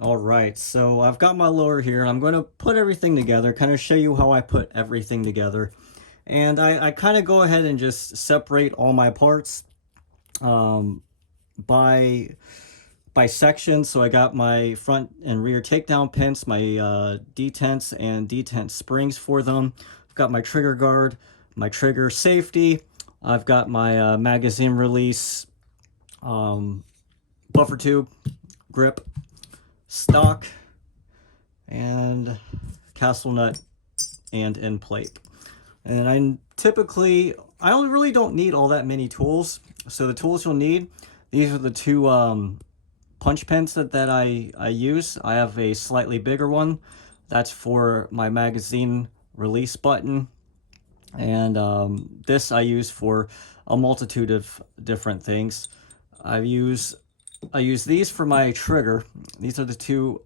All right, so I've got my lower here, and I'm going to put everything together, kind of show you how I put everything together. And I kind of go ahead and just separate all my parts um, by section. So I got my front and rear takedown pins, my detents and detent springs for them. I've got my trigger guard, my trigger safety. I've got my magazine release, buffer tube, grip, stock, and castle nut and end plate. And I really don't need all that many tools. So the tools you'll need, these are the two punch pins that I use. I have a slightly bigger one. That's for my magazine release button. And this I use for a multitude of different things. I use these for my trigger. These are the two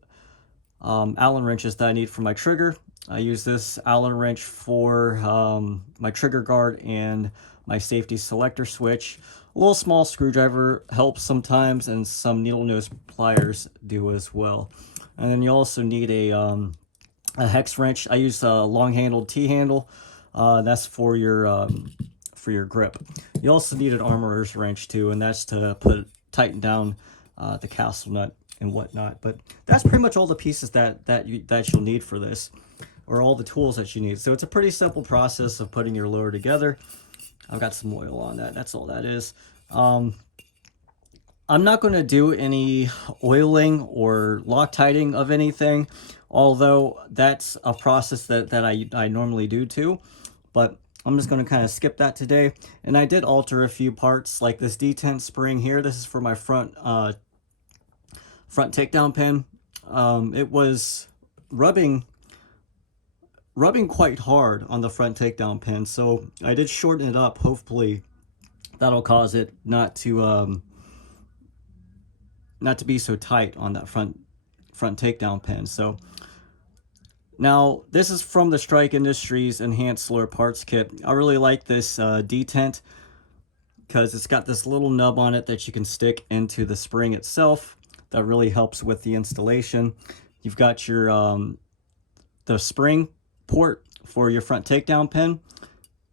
Allen wrenches that I need for my trigger. I use this Allen wrench for my trigger guard and my safety selector switch. A little small screwdriver helps sometimes, and some needle nose pliers do as well. And then you also need a hex wrench. I use a long-handled T-handle. That's for your grip. You also need an armorer's wrench too, and that's to tighten down the castle nut and whatnot. But that's pretty much all the pieces that you'll need for this, or all the tools that you need. So it's a pretty simple process of putting your loader together. I've got some oil on that. That's all that is. I'm not going to do any oiling or Loctiting of anything, although that's a process that I normally do too. But I'm just going to kind of skip that today. And I did alter a few parts, like this detent spring here. This is for my front takedown pin. It was rubbing quite hard on the front takedown pin, so I did shorten it up. Hopefully that'll cause it not to be so tight on that front takedown pin. So now this is from the Strike Industries Enhanced Lower Parts Kit. I really like this detent because it's got this little nub on it that you can stick into the spring itself. That really helps with the installation. You've got your the spring port for your front takedown pin.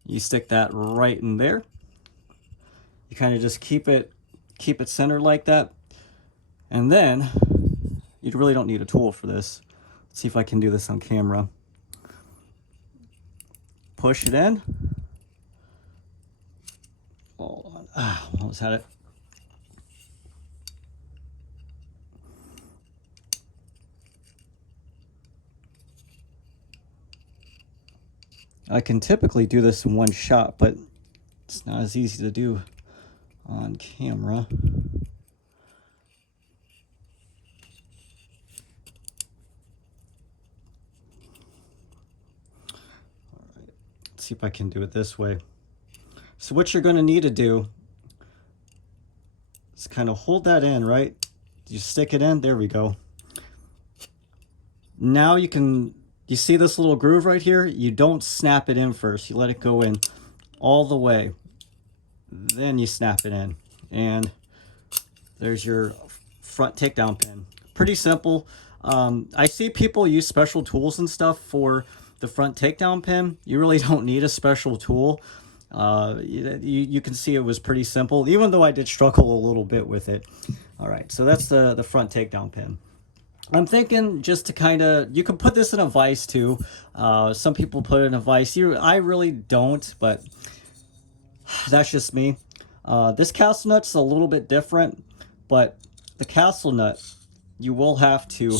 You stick that right in there. You kind of just keep it centered like that. And then you really don't need a tool for this. Let's see if I can do this on camera. Push it in. Hold on. Almost had it. I can typically do this in one shot, but it's not as easy to do on camera. All right, let's see if I can do it this way. So what you're going to need to do is kind of hold that in, right? You stick it in, there we go. Now you see this little groove right here? You don't snap it in first. You let it go in all the way. Then you snap it in. And there's your front takedown pin. Pretty simple. I see people use special tools and stuff for the front takedown pin. You really don't need a special tool. You can see it was pretty simple, even though I did struggle a little bit with it. All right, so that's the front takedown pin. I'm thinking just to kind of, you can put this in a vise too. Some people put it in a vise. I really don't, but that's just me. This castle nut's a little bit different, but the castle nut, you will have to,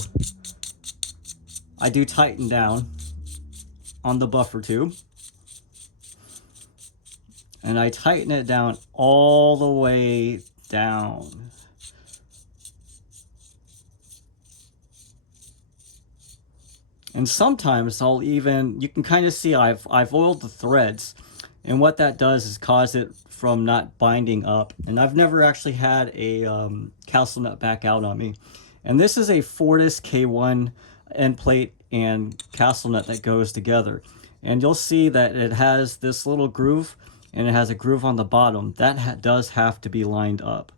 I do tighten down on the buffer tube. And I tighten it down all the way down. And sometimes I'll even, you can kind of see I've oiled the threads, and what that does is cause it from not binding up. And I've never actually had a castle nut back out on me. And this is a Fortis K1 end plate and castle nut that goes together. And you'll see that it has this little groove, and it has a groove on the bottom. That does have to be lined up,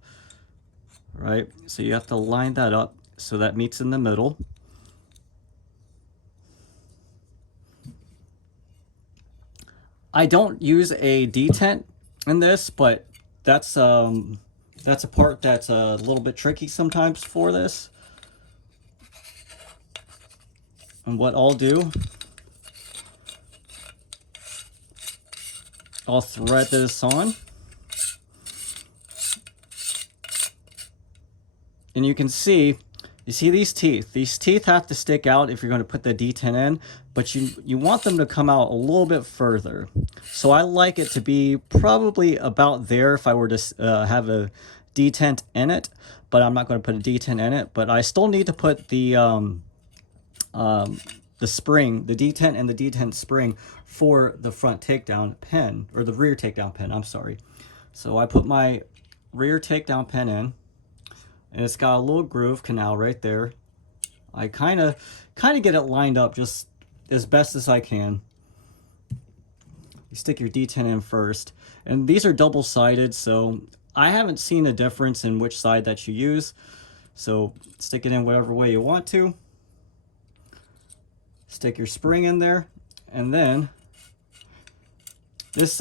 right? So you have to line that up. so that meets in the middle. I don't use a detent in this, but that's a part that's a little bit tricky sometimes for this. And what I'll do, I'll thread this on. And you can see, you see these teeth. These teeth have to stick out if you're going to put the detent in, but you want them to come out a little bit further. So I like it to be probably about there if I were to have a detent in it, but I'm not going to put a detent in it. But I still need to put the spring, the detent and the detent spring for the front takedown pin, or the rear takedown pin, I'm sorry. So I put my rear takedown pin in, and it's got a little groove canal right there. I kind of get it lined up just as best as I can. You stick your detent in first, and these are double-sided, so I haven't seen a difference in which side that you use. So stick it in whatever way you want to. Stick your spring in there, and then this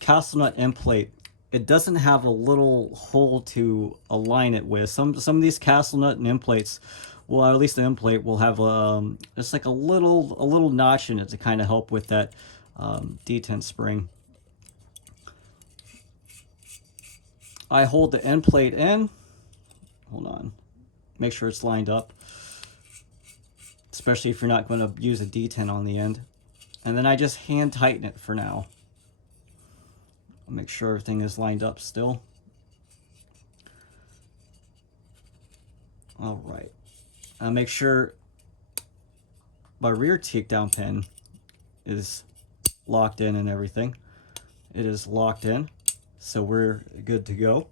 castle nut end plate, it doesn't have a little hole to align it with. Some of these castle nut and end plates, well, at least the end plate will have it's like a little notch in it to kind of help with that detent spring. I hold the end plate in. Hold on, make sure it's lined up, especially if you're not going to use a detent on the end. And then I just hand tighten it for now. I'll make sure everything is lined up still. All right. I'll make sure my rear takedown pin is locked in and everything. It is locked in, so we're good to go.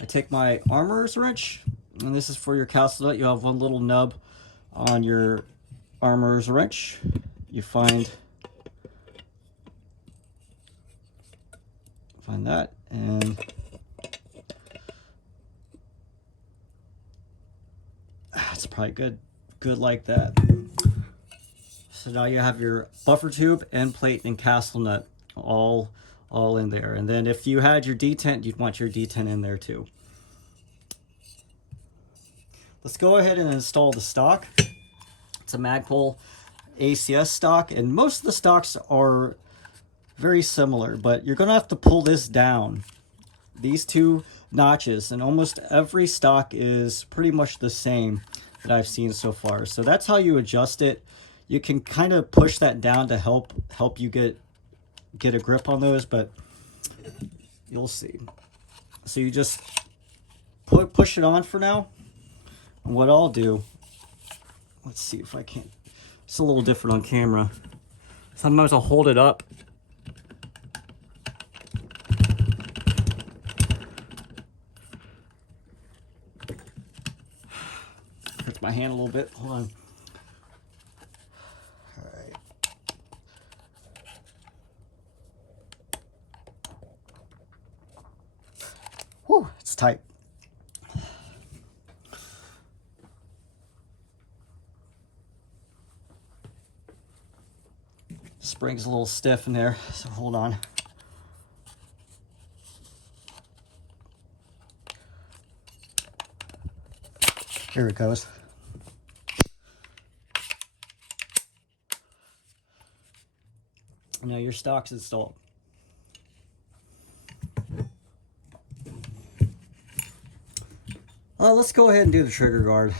I take my armorer's wrench, and this is for your castle nut. You have one little nub on your armorer's wrench. You find that, and it's probably good like that. So now you have your buffer tube, end plate, and castle nut all in there. And then if you had your detent, you'd want your detent in there too. Let's go ahead and install the stock. It's a Magpul ACS stock, and most of the stocks are very similar, but you're gonna have to pull this down, these two notches, and almost every stock is pretty much the same that I've seen so far. So that's how you adjust it. You can kind of push that down to help you get a grip on those, but you'll see. So you just push it on for now. And what I'll do, let's see if I can. It's a little different on camera. Sometimes I'll hold it up. Hurts my hand a little bit. Hold on. All right. Whew, it's tight. Spring's a little stiff in there, so hold on. Here it goes. Now your stock's installed. Let's go ahead and do the trigger guard.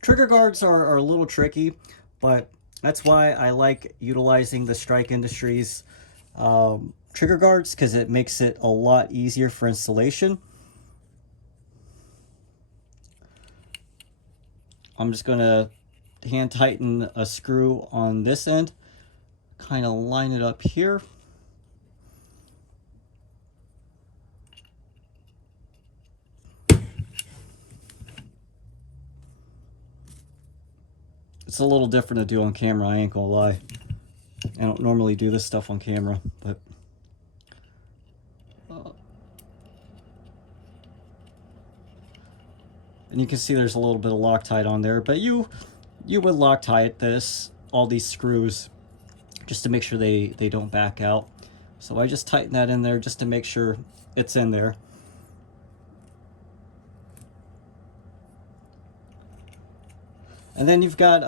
Trigger guards are a little tricky, but that's why I like utilizing the Strike Industries trigger guards, because it makes it a lot easier for installation. I'm just going to hand tighten a screw on this end, kind of line it up here. It's a little different to do on camera, I ain't gonna lie. I don't normally do this stuff on camera, but And you can see there's a little bit of Loctite on there, but you would Loctite all these screws, just to make sure they don't back out. So I just tighten that in there just to make sure it's in there. And then you've got,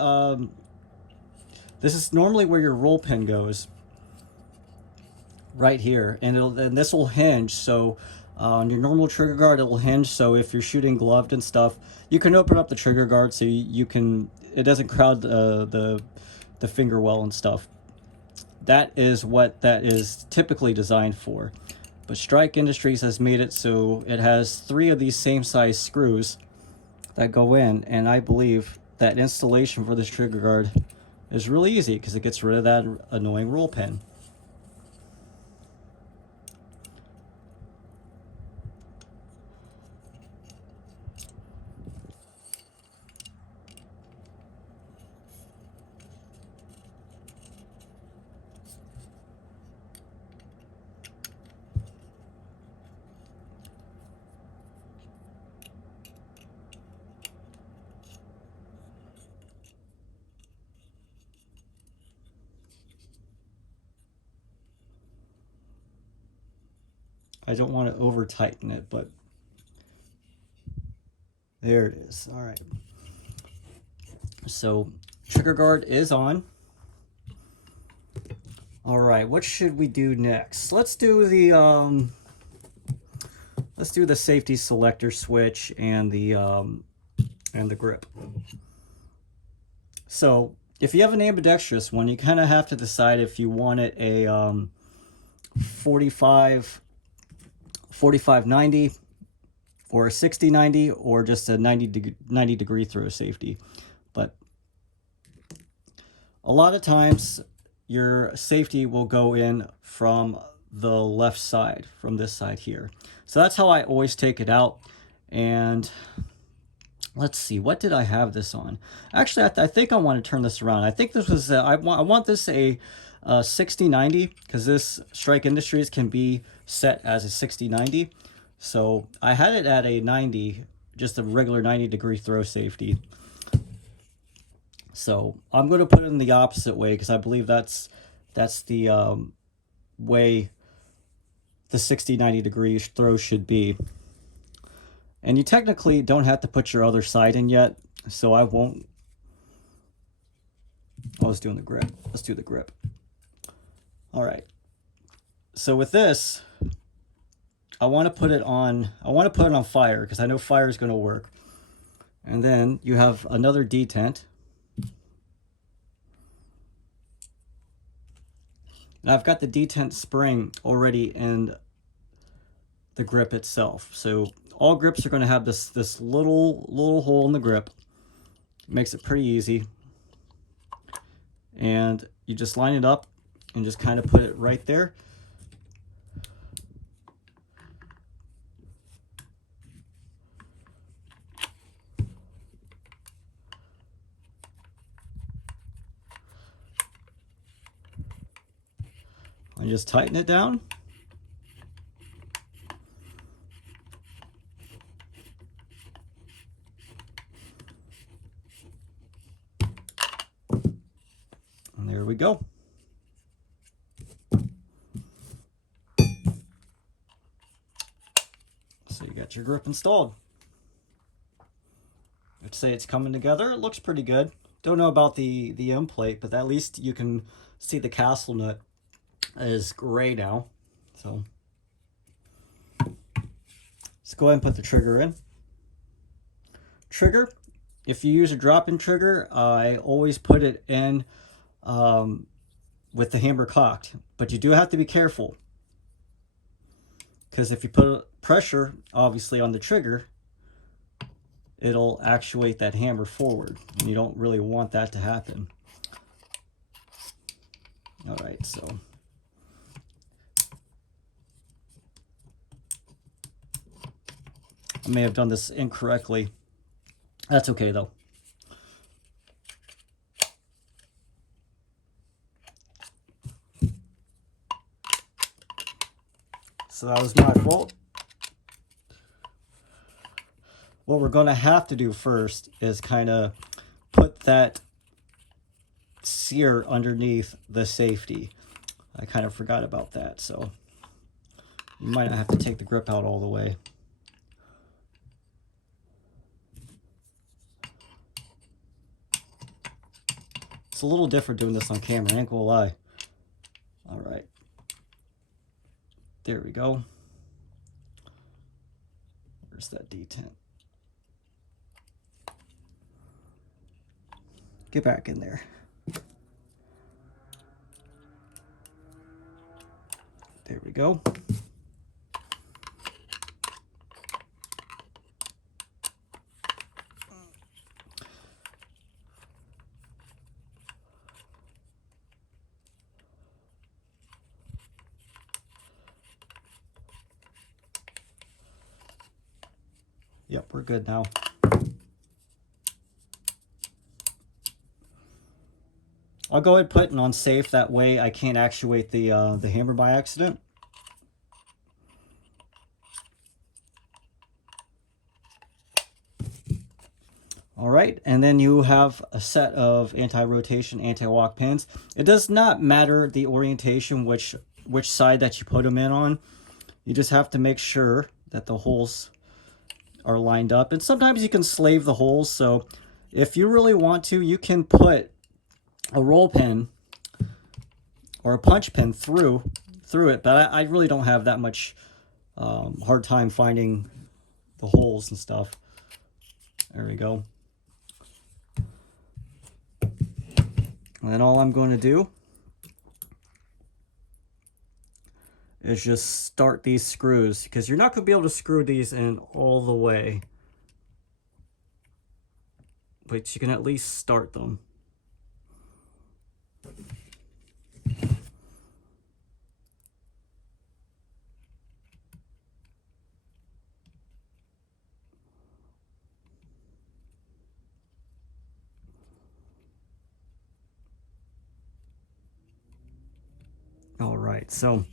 this is normally where your roll pin goes, right here. And this will hinge, so on your normal trigger guard, it will hinge, so if you're shooting gloved and stuff, you can open up the trigger guard so you can, it doesn't crowd the finger well and stuff. That is what that is typically designed for. But Strike Industries has made it so it has 3 of these same size screws that go in, and I believe that installation for this trigger guard is really easy because it gets rid of that annoying roll pin. I don't want to over tighten it, but there it is. All right. So trigger guard is on. All right, what should we do next? Let's do the safety selector switch and the grip. So if you have an ambidextrous one, you kind of have to decide if you want it a 45-90 or a 60-90 or just a 90 degree throw safety. But a lot of times your safety will go in from the left side, from this side here. So that's how I always take it out. And let's see, what did I have this on? Actually, I think I want to turn this around. I think this was, I want this a 60-90, because this Strike Industries can be set as a 60-90. So I had it at a 90, just a regular 90 degree throw safety. So I'm going to put it in the opposite way, because I believe that's the way the 60-90 degree throw should be. And you technically don't have to put your other side in yet, so I won't. I was doing the grip. Let's do the grip. All right. So with this, I want to put it on. I want to put it on fire because I know fire is going to work. And then you have another detent. And I've got the detent spring already in the grip itself. So all grips are going to have this little hole in the grip. It makes it pretty easy. And you just line it up and just kind of put it right there. And just tighten it down. And there we go. So you got your grip installed. I'd say it's coming together. It looks pretty good. Don't know about the end plate, but at least you can see the castle nut is gray now. So let's go ahead and put the trigger in. Trigger, if you use a drop-in trigger, I always put it in with the hammer cocked, but you do have to be careful, because if you put pressure obviously on the trigger, it'll actuate that hammer forward, and you don't really want that to happen. All right, so I may have done this incorrectly. That's okay though. So that was my fault. what we're going to have to do first is kind of put that sear underneath the safety. I kind of forgot about that, so you might not have to take the grip out all the way. It's a little different doing this on camera, I ain't gonna lie. All right. There we go. Where's that detent? Get back in there. There we go. Yep, we're good now. I'll go ahead and put it on safe, that way I can't actuate the hammer by accident. All right, and then you have a set of anti-rotation, anti-walk pins. It does not matter the orientation, which side that you put them in on. You just have to make sure that the holes are lined up. And sometimes you can slave the holes, so if you really want to, you can put a roll pin or a punch pin through it, but I really don't have that much hard time finding the holes and stuff. There we go. And then all I'm going to do is just start these screws, because you're not going to be able to screw these in all the way, but you can at least start them. All right, so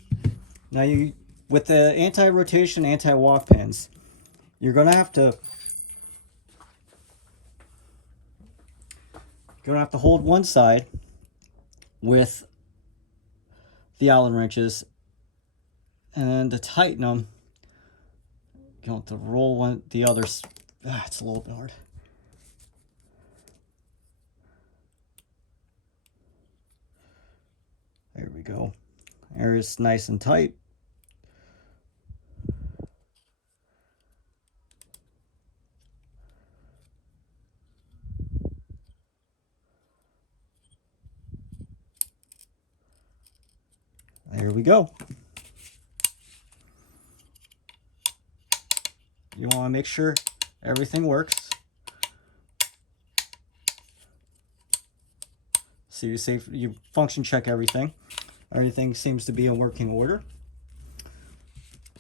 now with the anti-rotation, anti-walk pins, you're going to have to hold one side with the Allen wrenches, and then to tighten them, you want to roll the others. It's a little bit hard. There we go. There it's nice and tight. There we go. You want to make sure everything works. So you function check everything. Everything seems to be in working order.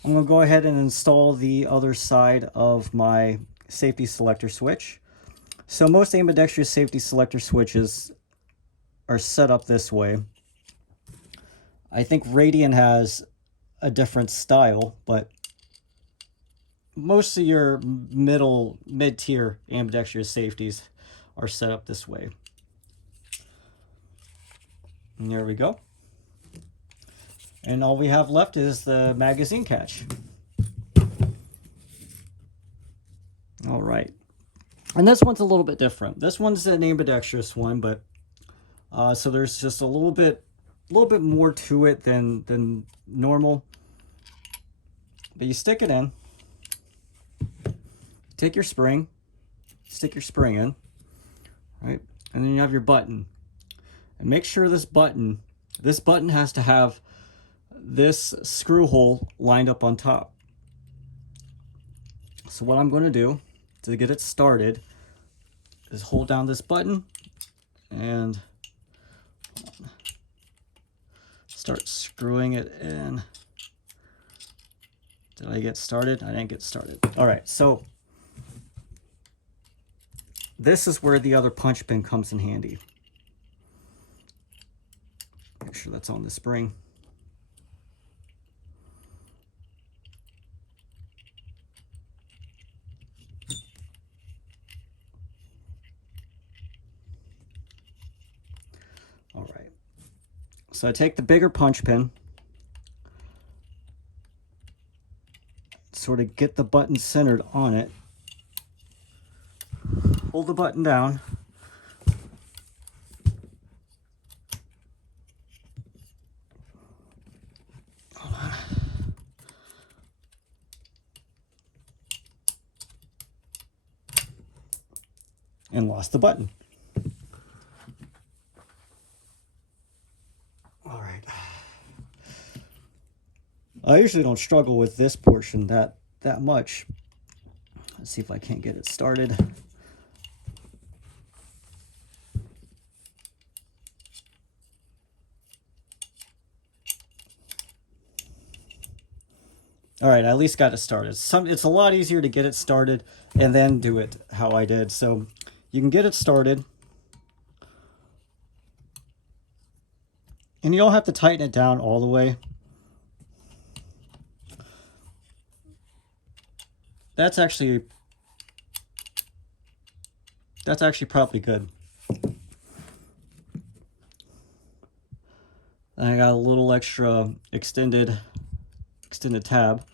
I'm going to go ahead and install the other side of my safety selector switch. So most ambidextrous safety selector switches are set up this way. I think Radian has a different style, but most of your mid-tier ambidextrous safeties are set up this way. And there we go. And all we have left is the magazine catch. All right. And this one's a little bit different. This one's an ambidextrous one, but so there's just a little bit more to it than normal. But you stick it in. Take your spring, stick your spring in, right? And then you have your button. And make sure this button has to have this screw hole lined up on top. So what I'm going to do to get it started is hold down this button and start screwing it in. Did I get started? I didn't get started. All right, so this is where the other punch pin comes in handy. Make sure that's on the spring. So I take the bigger punch pin, sort of get the button centered on it, hold the button down, and lost the button. All right. I usually don't struggle with this portion that much. Let's see if I can't get it started. All right, I at least got it started. It's a lot easier to get it started and then do it how I did. So you can get it started. And you don't have to tighten it down all the way. That's actually probably good. And I got a little extra extended tab,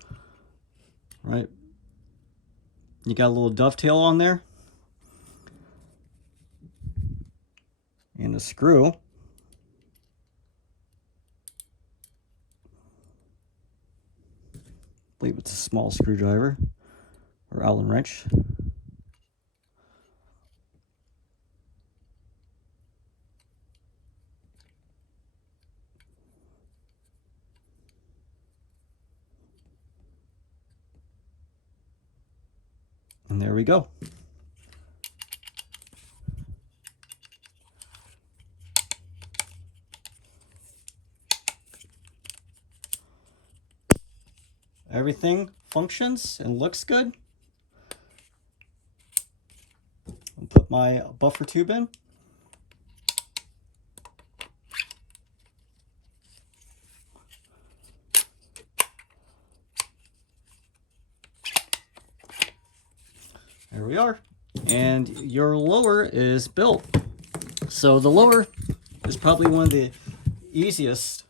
right? You got a little dovetail on there. And a screw. I believe it's a small screwdriver or Allen wrench. And there we go. Everything functions and looks good. I'll put my buffer tube in. There we are. And your lower is built. So the lower is probably one of the easiest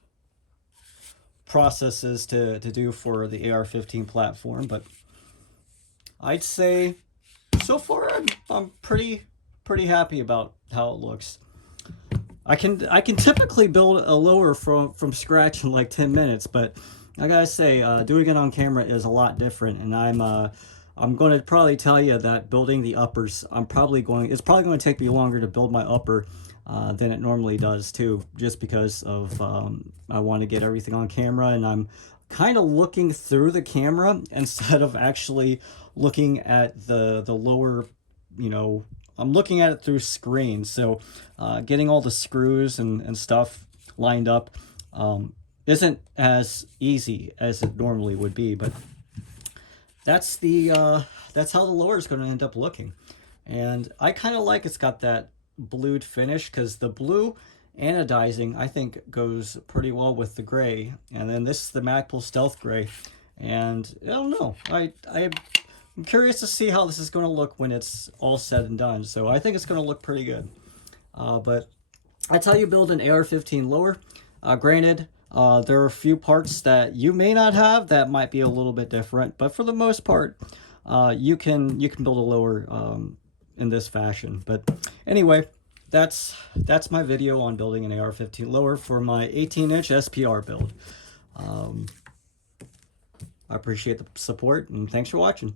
processes to do for the AR15 platform, but I'd say so far I'm pretty happy about how it looks. I can typically build a lower from scratch in like 10 minutes, but I gotta say, doing it on camera is a lot different, and I'm going to probably tell you that building the uppers, it's probably going to take me longer to build my upper than it normally does too, just because of I want to get everything on camera, and I'm kind of looking through the camera instead of actually looking at the lower, you know, I'm looking at it through screen. So getting all the screws and stuff lined up isn't as easy as it normally would be, but that's how the lower is going to end up looking. And I kind of like it's got that blued finish, because the blue anodizing I think goes pretty well with the gray. And then this is the Magpul Stealth Gray, and I don't know, I'm curious to see how this is going to look when it's all said and done. So I think it's going to look pretty good. But that's how you build an AR15 lower. Granted, there are a few parts that you may not have that might be a little bit different, but for the most part, you can build a lower in this fashion. But anyway, that's my video on building an AR15 lower for my 18-inch SPR build. I appreciate the support, and thanks for watching.